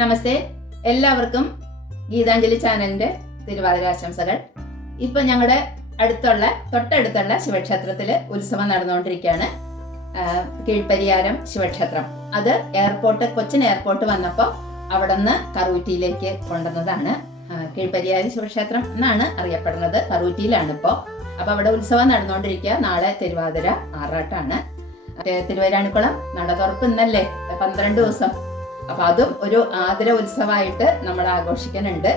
നമസ്തേ, എല്ലാവർക്കും ഗീതാഞ്ജലി ചാനലിന്റെ തിരുവാതിര ആശംസകൾ. ഇപ്പൊ ഞങ്ങളുടെ തൊട്ടടുത്തുള്ള ശിവക്ഷേത്രത്തിൽ ഉത്സവം നടന്നുകൊണ്ടിരിക്കുകയാണ്. കീഴ്പരിയാരം ശിവക്ഷേത്രം. അത് കൊച്ചിൻ എയർപോർട്ട് വന്നപ്പോൾ അവിടെ നിന്ന് കറൂറ്റിയിലേക്ക് കൊണ്ടുവന്നതാണ്. കീഴ്പരിയാരം ശിവക്ഷേത്രം എന്നാണ് അറിയപ്പെടുന്നത്. കറൂറ്റിയിലാണ് ഇപ്പോൾ. അപ്പൊ അവിടെ ഉത്സവം നടന്നുകൊണ്ടിരിക്കുക. നാളെ തിരുവാതിര ആറാട്ടാണ്. തിരുവരാണിക്കുളം നട തുറപ്പ് ഇന്നല്ലേ, 12 ദിവസം. അപ്പൊ അതും ഒരു ആദര ഉത്സവമായിട്ട് നമ്മൾ ആഘോഷിക്കുന്നുണ്ട്.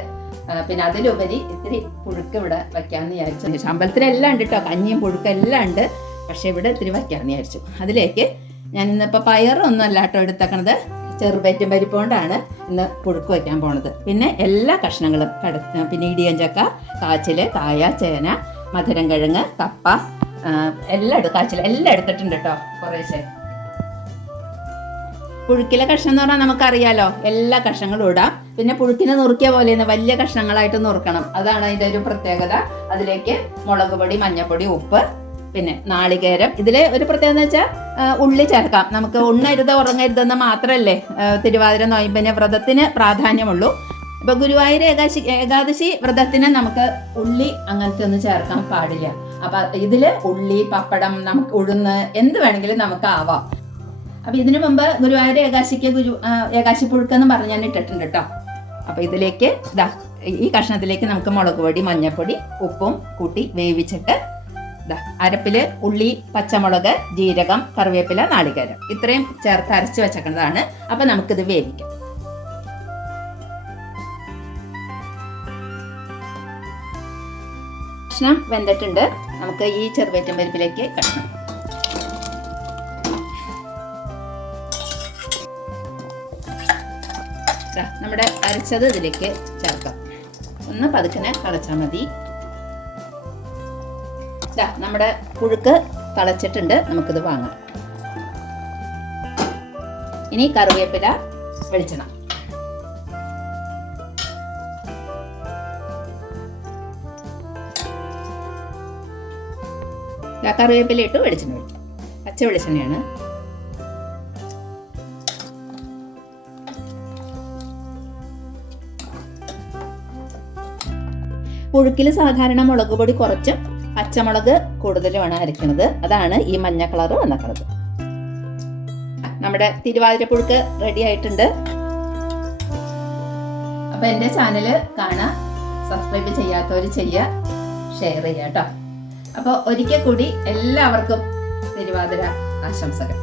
പിന്നെ അതിലുപരി ഇത്തിരി പുഴുക്ക് ഇവിടെ വയ്ക്കാമെന്ന് വിചാരിച്ചു. അമ്പലത്തിലെല്ലാം ഉണ്ട് കേട്ടോ, കഞ്ഞിയും പുഴുക്കെല്ലാം ഉണ്ട്. പക്ഷെ ഇവിടെ ഇത്തിരി വയ്ക്കാമെന്ന് വിചാരിച്ചു. അതിലേക്ക് ഞാൻ ഇന്നിപ്പോൾ പയറൊന്നും അല്ല കേട്ടോ എടുത്തേക്കണത്, ചെറുപയറ്റും പരിപ്പ് കൊണ്ടാണ് ഇന്ന് പുഴുക്ക് വയ്ക്കാൻ പോണത്. പിന്നെ എല്ലാ കഷ്ണങ്ങളും പിന്നെ ഇടിയഞ്ചക്ക, കാച്ചില്, കായ, ചേന, മധുരം കിഴങ്ങ്, കപ്പ എല്ലാം കാച്ചില് എല്ലാം എടുത്തിട്ടുണ്ട് കേട്ടോ. കുറേശ്ശെ പുഴുക്കിലെ കഷ്ണം എന്ന് പറഞ്ഞാൽ നമുക്കറിയാലോ, എല്ലാ കഷ്ണങ്ങളും ഇടാം. പിന്നെ പുഴുക്കിനെ നുറുക്കിയ പോലെ വലിയ കഷ്ണങ്ങളായിട്ട് നുറുക്കണം. അതാണ് അതിൻ്റെ ഒരു പ്രത്യേകത. അതിലേക്ക് മുളക് പൊടി, മഞ്ഞൾപ്പൊടി, ഉപ്പ്, പിന്നെ നാളികേരം. ഇതിലെ ഒരു പ്രത്യേകത എന്ന് വെച്ചാൽ ഉള്ളി ചേർക്കാം. നമുക്ക് ഉണ്ണരുത് ഉറങ്ങരുതെന്ന് മാത്രമല്ലേ തിരുവാതിര നൊയമ്പിന് വ്രതത്തിന് പ്രാധാന്യമുള്ളൂ. ഇപ്പൊ ഗുരുവായൂർ ഏകാദശി വ്രതത്തിന് നമുക്ക് ഉള്ളി അങ്ങനത്തെ ഒന്നും ചേർക്കാൻ പാടില്ല. അപ്പൊ ഇതില് ഉള്ളി, പപ്പടം, നമുക്ക് ഉഴുന്ന് എന്ത് വേണമെങ്കിലും നമുക്ക് ആവാം. അപ്പൊ ഇതിനു മുമ്പ് ഗുരുവായൂർ ഏകാശി പുഴുക്കെന്ന് പറഞ്ഞ് ഞാൻ ഇട്ടിട്ടുണ്ട് കേട്ടോ. അപ്പൊ ഇതിലേക്ക് ഈ കഷ്ണത്തിലേക്ക് നമുക്ക് മുളക് പൊടി, മഞ്ഞൾപ്പൊടി, ഉപ്പും കൂട്ടി വേവിച്ചിട്ട് അരപ്പില് ഉള്ളി, പച്ചമുളക്, ജീരകം, കറിവേപ്പില, നാളികേരം ഇത്രയും ചേർത്ത് അരച്ച് വെച്ചേക്കുന്നതാണ്. അപ്പൊ നമുക്കിത് വേവിക്കാം. കഷ്ണം വെന്തിട്ടുണ്ട്. നമുക്ക് ഈ ചെറുപയറ്റും പരിപ്പിലേക്ക് കഷ്ണം നമ്മുടെ അരച്ചത് ഇതിലേക്ക് ചേർക്കാം. ഒന്ന് പതുക്കനെ തിളച്ചാൽ മതി. നമ്മുടെ പുഴുക്ക് തിളച്ചിട്ടുണ്ട്. നമുക്കിത് വാങ്ങാം. ഇനി കറിവേപ്പില, വെളിച്ചെണ്ണ. കറിവേപ്പില ഇട്ട് വെളിച്ചെണ്ണ ഒഴിക്കാം. പച്ച വെളിച്ചെണ്ണയാണ്. പുഴുക്കിൽ സാധാരണ മുളക് പൊടി കുറച്ചും പച്ചമുളക് കൂടുതലുമാണ് അരയ്ക്കുന്നത്. അതാണ് ഈ മഞ്ഞ കളർ വന്നിട്ടുള്ളത്. നമ്മുടെ തിരുവാതിര പുഴുക്ക് റെഡി ആയിട്ടുണ്ട്. അപ്പൊ എൻ്റെ ചാനല് കാണാം. സബ്സ്ക്രൈബ് ചെയ്യാത്തവർ ചെയ്യുക, ഷെയർ ചെയ്യുക കേട്ടോ. അപ്പോൾ ഒരിക്കൽ കൂടി എല്ലാവർക്കും തിരുവാതിര ആശംസകൾ.